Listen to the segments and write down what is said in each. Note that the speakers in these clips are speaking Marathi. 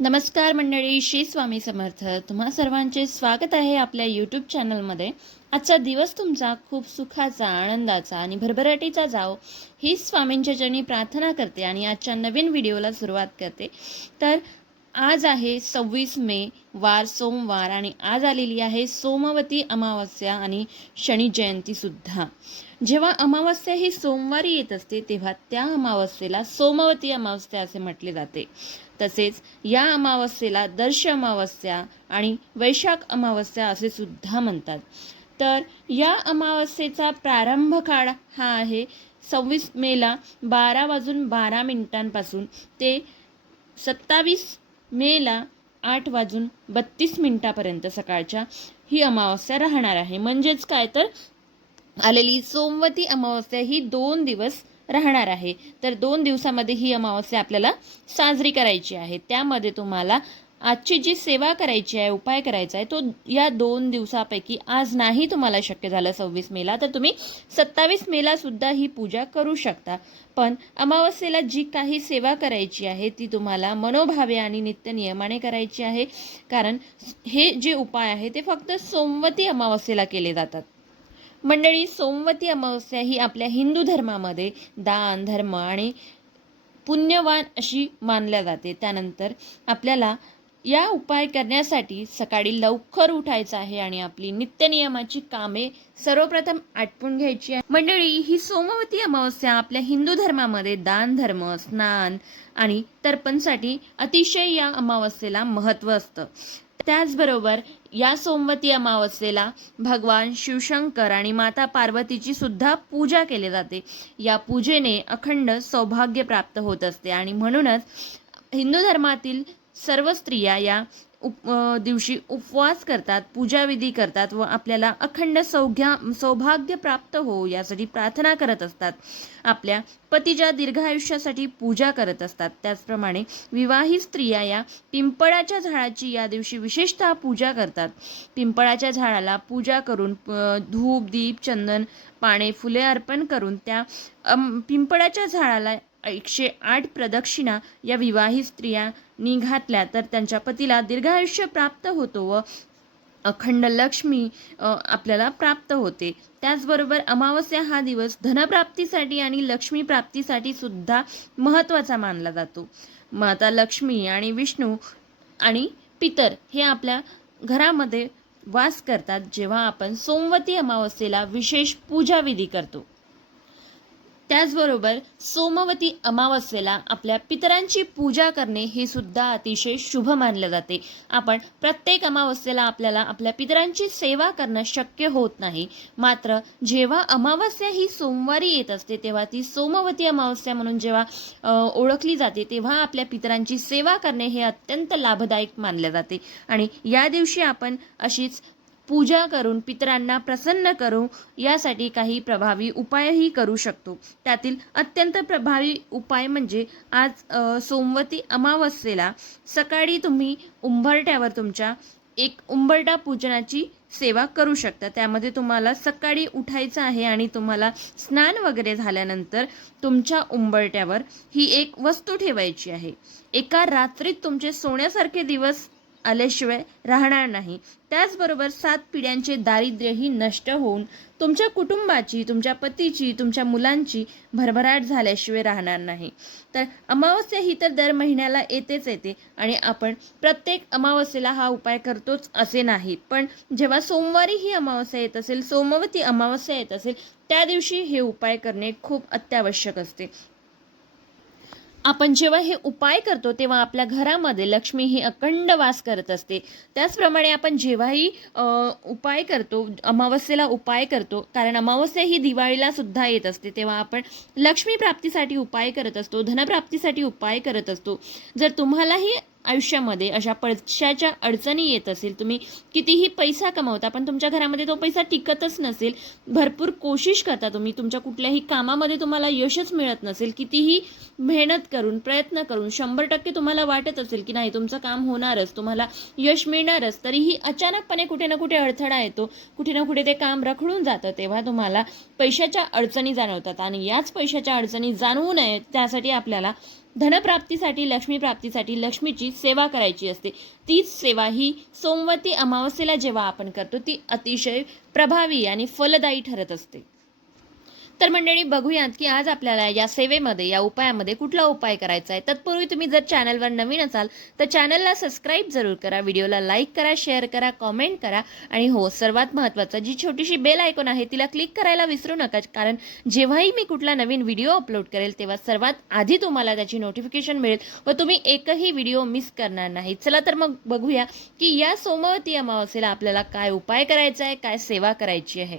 नमस्कार मंडळी श्री स्वामी समर्थ. तुम्हा सर्वांचे स्वागत आहे आपल्या यूट्यूब चॅनलमध्ये आजचा दिवस तुमचा खूप सुखाचा आनंदाचा आणि भरभराटीचा जाओ ही स्वामींच्या चरणी प्रार्थना करते आणि आजच्या नवीन व्हिडिओला सुरुवात करते. तर आज आहे सव्वीस मे वार सोमवार आणि आज आलेली आहे सोमवती अमावस्या आणि शनी जयंती सुद्धा. जेव्हा अमावस्या ही सोमवारी येत असते तेव्हा त्या अमावस्येला सोमवती अमावस्या असे म्हटले जाते. तसेच या अमावस्येला दर्श अमावस्या आणि वैशाख अमावस्या असे सुद्धा म्हणतात. तर या अमावस्येचा प्रारंभ काळ हा आहे सव्वीस मेला बारा वाजून बारा मिनिटांपासून ते सत्तावीस मेला आठ वाजून बत्तीस मिनिटापर्यंत सकाळच्या ही अमावस्या राहणार आहे. म्हणजेच काय? तर आलेली सोमवती अमावस्या ही दोन दिवस राहणार आहे. तर दोन दिवसामध्ये ही अमावस्या आपल्याला साजरी करायची आहे. त्यामध्ये तुम्हाला आजची जी सेवा करायची आहे उपाय करायचा आहे तो या दोन दिवसापैकी आज नाही तुम्हाला शक्य झालं सव्वीस मेला तर तुम्ही सत्तावीस मेला सुद्धा ही पूजा करू शकता. पण अमावस्येला जी काही सेवा करायची आहे ती तुम्हाला मनोभावे आणि नित्य नियमाने करायची आहे. कारण हे जे उपाय आहे ते फक्त सोमवती अमावस्येला केले जातात. मंडळी सोमवती अमावस्या ही आपल्या हिंदू धर्मामध्ये दान धर्म आणि पुण्यवान अशी मानल्या जाते. त्यानंतर आपल्याला या उपाय करण्यासाठी सकाळी लवकर उठायचं आहे आणि आपली नित्यनियमाची कामे सर्वप्रथम आटपून घ्यायची आहे. मंडळी ही सोमवती अमावस्या आपल्या हिंदू धर्मामध्ये दान धर्म स्नान आणि तर्पणसाठी अतिशय या अमावस्येला महत्त्व असतं. त्याचबरोबर या सोमवती अमावस्येला भगवान शिवशंकर आणि माता पार्वतीची सुद्धा पूजा केली जाते. या पूजेने अखंड सौभाग्य प्राप्त होत असते आणि म्हणूनच हिंदू धर्मातील सर्व स्त्रिया या उप दिवशी उपवास करतात पूजाविधी करतात व आपल्याला अखंड सौघ्या सौभाग्य प्राप्त हो यासाठी प्रार्थना करत असतात. आपल्या पतीच्या दीर्घायुष्यासाठी पूजा करत असतात. त्याचप्रमाणे विवाहित स्त्रिया या पिंपळाच्या झाडाची या दिवशी विशेषतः पूजा करतात. पिंपळाच्या झाडाला पूजा करून धूप दीप चंदन पाने फुले अर्पण करून त्या पिंपळाच्या झाडाला एकशे आठ प्रदक्षिणा या विवाहित स्त्रिया घातल्या तर त्यांच्या पतीला दीर्घायुष्य प्राप्त होतो व अखंड लक्ष्मी आपल्याला प्राप्त होते. त्याचबरोबर अमावस्या हा दिवस धनप्राप्तीसाठी आणि लक्ष्मी प्राप्तीसाठी सुद्धा महत्त्वाचा मानला जातो. माता लक्ष्मी आणि विष्णू आणि पितर हे आपल्या घरामध्ये वास करतात जेव्हा आपण सोमवती अमावस्येला विशेष पूजाविधी करतो. त्याचबरोबर सोमवती अमावस्येला आपल्या पितरांची पूजा करणे हे सुद्धा अतिशय शुभ मानले जाते. आपण प्रत्येक अमावस्येला आपल्याला आपल्या पितरांची सेवा करणं शक्य होत नाही. मात्र जेव्हा अमावस्या ही सोमवारी येत असते तेव्हा ती सोमवती अमावस्या म्हणून जेव्हा ओळखली जाते तेव्हा आपल्या पितरांची सेवा करणे हे अत्यंत लाभदायक मानले जाते. आणि या दिवशी आपण अशीच पूजा करून पितरांना प्रसन्न करू यासाठी काही प्रभावी उपायही करू शकतो. त्यातील अत्यंत प्रभावी उपाय म्हणजे आज सोमवती अमावस्येला सकाळी तुम्ही उंबरट्यावर तुमच्या एक उंबरटा पूजनाची सेवा करू शकता. त्यामध्ये तुम्हाला सकाळी उठायचं आहे आणि तुम्हाला स्नान वगैरे झाल्यानंतर तुमच्या उंबरट्यावर ही एक वस्तू ठेवायची आहे. एका रात्रीत तुमचे सोन्यासारखे दिवस आल्याशिवाय राहणार नाही. त्याचबरोबर सात पिढ्यांचे दारिद्र्यही नष्ट होऊन तुमच्या कुटुंबाची तुमच्या पतीची तुमच्या मुलांची भरभराट झाल्याशिवाय राहणार नाही. तर अमावस्या ही तर दर महिन्याला येतेच येते आणि आपण प्रत्येक अमावस्येला हा उपाय करतोच असे नाही. पण जेव्हा सोमवारी ही अमावस्या येत असेल सोमवती अमावस्या येत असेल त्या दिवशी हे उपाय करणे खूप अत्यावश्यक असते. आपण जेव्हा हे उपाय करतो तेव्हा आपल्या घरामध्ये लक्ष्मी ही अखंड वास करत असते. त्याचप्रमाणे आपण जेव्हाही उपाय करतो अमावस्येला उपाय करतो कारण अमावस्या ही दिवाळीला सुद्धा येत असते तेव्हा आपण लक्ष्मी प्राप्तीसाठी उपाय करत असतो धनप्राप्तीसाठी उपाय करत असतो. जर तुम्हालाही आयुष्यामध्ये अशा पैशाच्या अडचणी येत असेल तुम्ही कितीही पैसा कमवता पण तुमच्या घरामध्ये तो पैसा टिकतच नसेल भरपूर कोशिश करता तुम्ही तुमच्या कुठल्याही कामामध्ये तुम्हाला यशच मिळत नसेल कितीही मेहनत करून प्रयत्न करून शंभर टक्के तुम्हाला वाटत असेल की नाही तुमचं काम होणारच तुम्हाला यश मिळणारच तरीही अचानकपणे कुठे ना कुठे अडथळा येतो कुठे ना कुठे ते काम रखडून जातं तेव्हा तुम्हाला पैशाच्या अडचणी जाणवतात. आणि याच पैशाच्या अडचणी जाणवू नये त्यासाठी आपल्याला धनप्राप्तीसाठी लक्ष्मीप्राप्तीसाठी लक्ष्मीची सेवा करायची असते. तीच सेवा ही सोमवती अमावस्येला जेव्हा आपण करतो ती अतिशय प्रभावी आणि फलदायी ठरत असते. तर मंडळी बघूयात की आज आपल्याला या सेवेमध्ये या उपायामध्ये कुठला उपाय करायचा आहे? तत्पूर्वी तुम्ही जर चॅनलवर नवीन असाल तर चॅनलला सबस्क्राईब जरूर करा व्हिडिओला लाईक करा शेअर करा कॉमेंट करा आणि हो सर्वात महत्त्वाचं जी छोटीशी बेल आयकॉन आहे तिला क्लिक करायला विसरू नका कारण जेव्हाही मी कुठला नवीन व्हिडिओ अपलोड करेल तेव्हा सर्वात आधी तुम्हाला त्याची नोटिफिकेशन मिळेल व तुम्ही एकही व्हिडिओ मिस करणार नाही. चला तर मग बघूया की या सोमवती अमावस्येला आपल्याला काय उपाय करायचा आहे काय सेवा करायची आहे?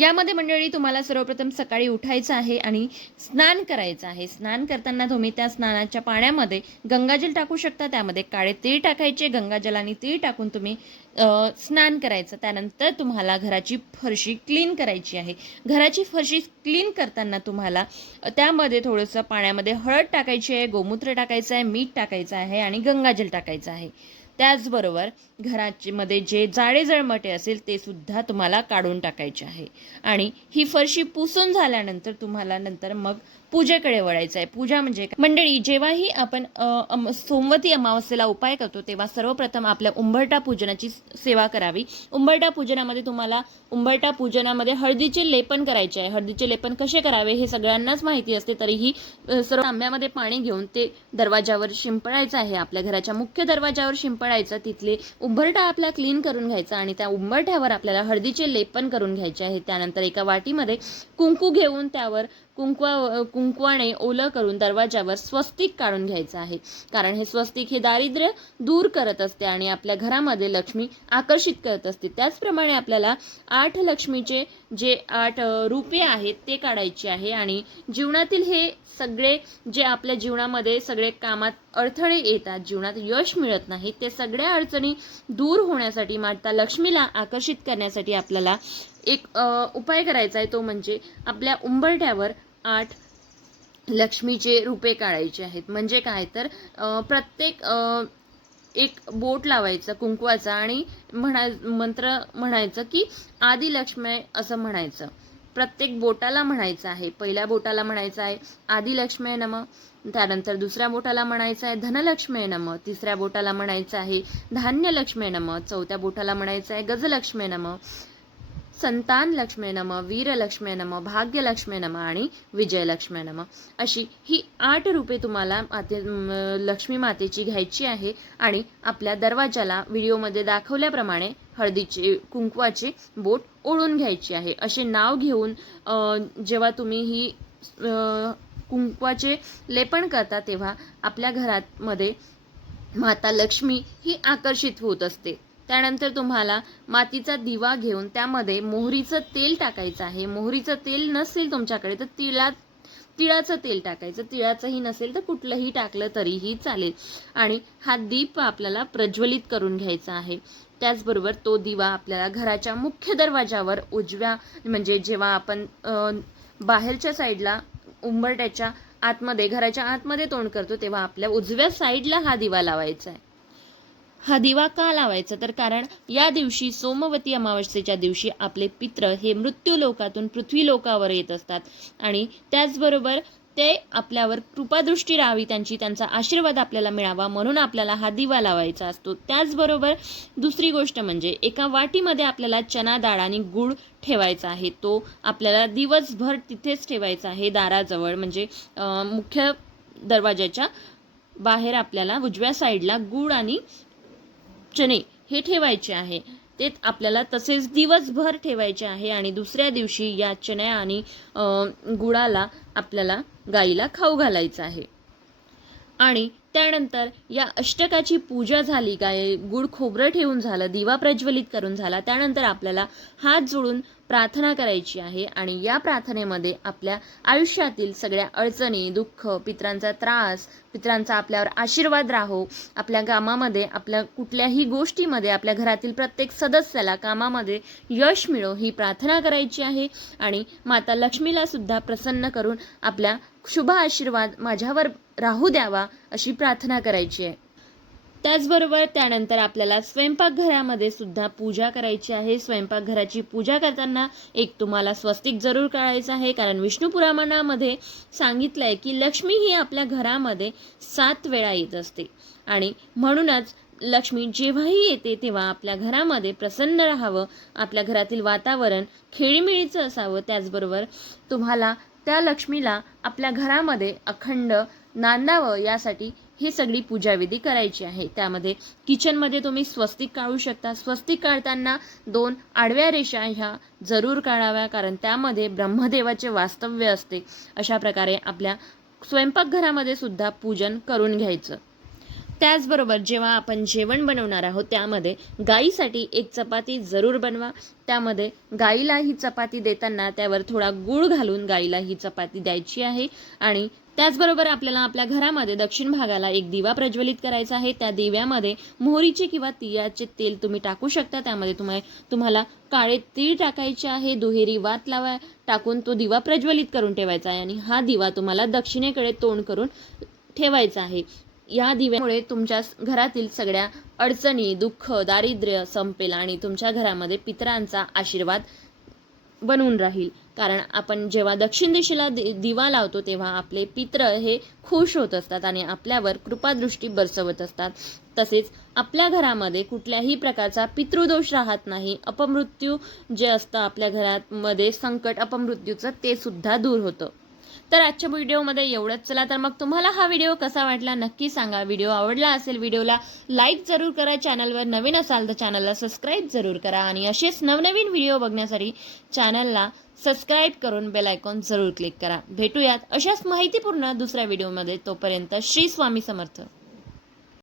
यामध्ये मंडळी तुम्हाला सर्वप्रथम सकाळी उठायचं आहे आणि स्नान करायचं आहे. स्नान करताना तुम्ही त्या स्नानाच्या पाण्यामध्ये गंगाजल टाकू शकता. त्यामध्ये काळे तीळ टाकायचे गंगाजलाने तीळ टाकून तुम्ही स्नान करायचं. त्यानंतर तुम्हाला घराची फरशी क्लीन करायची आहे. घराची फरशी क्लीन करताना तुम्हाला त्यामध्ये थोडंसं पाण्यामध्ये हळद टाकायची आहे गोमूत्र टाकायचं आहे मीठ टाकायचं आहे आणि गंगाजल टाकायचं आहे. त्याचबरोबर घराचे मध्ये जे जाडे जळमटे असेल ते सुद्धा तुम्हाला काढून टाकायचे आहे. आणि ही फरशी पुसून झाल्यानंतर तुम्हाला नंतर मग पूजेकडे वळायचं आहे. पूजा म्हणजे मंडळी जेव्हाही आपण सोमवती अमावस्येला उपाय करतो तेव्हा सर्वप्रथम आपल्या उंबरटा पूजनाची सेवा करावी. उंबरटा पूजनामध्ये तुम्हाला उंबरटा पूजनामध्ये हळदीचे लेपन करायचे आहे. हळदीचे लेपन कसे करावे हे सगळ्यांनाच माहिती असते. तरीही सर्व तांब्यामध्ये पाणी घेऊन ते दरवाजावर शिंपडायचं आहे. आपल्या घराच्या मुख्य दरवाजावर शिंपडायचं. तिथले उंबरटा आपला क्लीन करून घ्यायचा आणि त्या उंबरठ्यावर आपल्याला हळदीचे लेपन करून घ्यायचे आहे. त्यानंतर एका वाटीमध्ये कुंकू घेऊन त्यावर कुंकवा कुंकवाने ओलं करून दरवाजावर स्वस्तिक काढून घ्यायचं आहे. कारण हे स्वस्तिक हे दारिद्र्य दूर करत असते आणि आपल्या घरामध्ये लक्ष्मी आकर्षित करत असते. त्याचप्रमाणे आपल्याला आठ लक्ष्मीचे जे आठ रूपे आहेत ते काढायचे आहे आणि जीवनातील हे सगळे जे आपल्या जीवनामध्ये सगळे कामात अडथळे येतात जीवनात यश मिळत नाही ते सगळ्या अडचणी दूर होण्यासाठी माता लक्ष्मीला आकर्षित करण्यासाठी आपल्याला एक उपाय करायचा आहे तो म्हणजे आपल्या उंबरठ्यावर आठ लक्ष्मीचे रूपे काढायचे आहेत. म्हणजे काय तर प्रत्येक एक बोट लावायचं कुंकवाचा आणि म्हणा मंत्र म्हणायचं की आदी लक्ष्मी असं म्हणायचं. प्रत्येक बोटाला म्हणायचं आहे. पहिल्या बोटाला म्हणायचं आहे आदी लक्ष्मी नम. त्यानंतर दुसऱ्या बोटाला म्हणायचं आहे धनलक्ष्मी नम. तिसऱ्या बोटाला म्हणायचं आहे धान्य लक्ष्मी नम. चौथ्या बोटाला म्हणायचं आहे गजलक्ष्मी नम. संतान लक्ष्मी नम वीरलक्ष्मी नम भाग्यलक्ष्मी नम आणि विजयलक्ष्मी नम. अशी ही आठ रूपे तुम्हाला माते लक्ष्मी मातेची घ्यायची आहे आणि आपल्या दरवाजाला व्हिडिओमध्ये दाखवल्याप्रमाणे हळदीचे कुंकवाचे बोट ओढून घ्यायची आहे. असे नाव घेऊन जेव्हा तुम्ही ही कुंकवाचे लेपन करता तेव्हा आपल्या घरात मध्ये माता लक्ष्मी ही आकर्षित होत असते. त्यानंतर तुम्हाला मातीचा दिवा घेऊन त्यामध्ये मोहरीचं तेल टाकायचं आहे. मोहरीचं तेल नसेल तुमच्याकडे तर तिळा तिळाचं तेल टाकायचं. तिळाचंही नसेल तर कुठलंही टाकलं तरीही चालेल. आणि हा दीप आपल्याला प्रज्वलित करून घ्यायचा आहे. त्याचबरोबर तो दिवा आपल्याला घराच्या मुख्य दरवाजावर उजव्या म्हणजे जेव्हा आपण बाहेरच्या साईडला उंबरट्याच्या आतमध्ये घराच्या आतमध्ये तोंड करतो तेव्हा आपल्या उजव्या साईडला हा दिवा लावायचा आहे. हा दिवा का लावायचा? तर कारण या दिवशी सोमवती अमावस्येच्या दिवशी आपले पित्र हे मृत्यू लोकातून पृथ्वी लोकावर येत असतात. आणि त्याचबरोबर ते आपल्यावर कृपादृष्टी राहावी त्यांची त्यांचा आशीर्वाद आपल्याला मिळावा म्हणून आपल्याला हा दिवा लावायचा असतो. त्याचबरोबर दुसरी गोष्ट म्हणजे एका वाटीमध्ये आपल्याला चना डाळ आणि गूळ ठेवायचा आहे. तो आपल्याला दिवसभर तिथेच ठेवायचा आहे दाराजवळ. म्हणजे मुख्य दरवाजाच्या बाहेर आपल्याला उजव्या साईडला गूळ आणि चणे हे ठेवायचे आहे. ते आपल्याला तसेच दिवसभर ठेवायचे आहे आणि दुसऱ्या दिवशी या चण्या आणि गुळाला आपल्याला गाईला खाऊ घालायचं आहे. आणि त्यानंतर या अष्टकाची पूजा झाली गाय गुळ खोबरं ठेवून झालं दिवा प्रज्वलित करून झाला. त्यानंतर आपल्याला हात जोडून प्रार्थना करायची आहे आणि या प्रार्थनेमध्ये आपल्या आयुष्यातील सगळ्या अडचणी दुःख पित्रांचा त्रास पित्रांचा आपल्यावर आशीर्वाद राहो आपल्या कामामध्ये आपल्या कुठल्याही गोष्टीमध्ये आपल्या घरातील प्रत्येक सदस्याला कामामध्ये यश मिळो ही प्रार्थना करायची आहे. आणि माता लक्ष्मीला सुद्धा प्रसन्न करून आपल्या शुभ आशीर्वाद माझ्यावर राहू द्यावा अशी प्रार्थना करायची आहे. त्याचबरोबर त्यानंतर आपल्याला स्वयंपाकघरामध्ये सुद्धा पूजा करायची आहे. स्वयंपाकघराची पूजा करताना एक तुम्हाला स्वस्तिक जरूर काढायचं आहे. कारण विष्णू पुराणामध्ये सांगितलं आहे की लक्ष्मी ही आपल्या घरामध्ये सात वेळा येत असते. आणि म्हणूनच लक्ष्मी जेव्हाही येते तेव्हा आपल्या घरामध्ये प्रसन्न राहावं. आपल्या घरातील वातावरण खेळीमेळीचं असावं. त्याचबरोबर तुम्हाला त्या लक्ष्मीला आपल्या घरामध्ये अखंड नांदावं यासाठी ही सगळी पूजाविधी करायची आहे. त्यामध्ये किचनमध्ये तुम्ही स्वस्तिक काढू शकता. स्वस्तिक काढताना दोन आडव्या रेषा ह्या जरूर काढाव्या कारण त्यामध्ये ब्रह्मदेवाचे वास्तव्य असते. अशा प्रकारे आपल्या स्वयंपाकघरामध्ये सुद्धा पूजन करून घ्यायचं. त्याचबरोबर जेव्हा आपण जेवण बनवणार आहोत त्यामध्ये गाईसाठी एक चपाती जरूर बनवा. त्यामध्ये गाईला ही चपाती देताना त्यावर थोडा गूळ घालून गाईला ही चपाती द्यायची आहे. आणि त्याचबरोबर आपल्याला आपल्या घरामध्ये दक्षिण भागाला एक दिवा प्रज्वलित करायचा आहे. त्या दिव्यामध्ये मोहरीचे किंवा तिळाचे तेल तुम्ही टाकू शकता. त्यामध्ये तुम्हाला तुम्हाला काळे तीळ टाकायचे आहे. दुहेरी वात लावा टाकून तो दिवा प्रज्वलित करून ठेवायचा आहे. आणि हा दिवा तुम्हाला दक्षिणेकडे तोंड करून ठेवायचा आहे. या दिव्यामुळे तुमच्या घरातील सगळ्या अडचणी दुःख दारिद्र्य संपेल आणि तुमच्या घरामध्ये पितरांचा आशीर्वाद बनून राहील. कारण आपण जेव्हा दक्षिण दिशेला दि दिवा लावतो तेव्हा आपले पित्र हे खुश होत असतात आणि आपल्यावर कृपादृष्टी बरसवत असतात. तसेच आपल्या घरामध्ये कुठल्याही प्रकारचा पितृदोष राहत नाही. अपमृत्यू जे असतं आपल्या घरामध्ये संकट अपमृत्यूचं ते सुद्धा दूर होतं. तर आजच्या व्हिडिओमध्ये एवढंच. चला तर मग तुम्हाला हा व्हिडिओ कसा वाटला नक्की सांगा. व्हिडिओ आवडला असेल व्हिडिओला लाईक जरूर करा. चॅनलवर नवीन असाल तर चॅनलला सबस्क्राईब जरूर करा. आणि असेच नवनवीन व्हिडिओ बघण्यासाठी चॅनलला सबस्क्राईब करून बेल आयकॉन जरूर क्लिक करा. भेटूयात अशाच माहितीपूर्ण दुसऱ्या व्हिडिओमध्ये. तोपर्यंत श्री स्वामी समर्थ.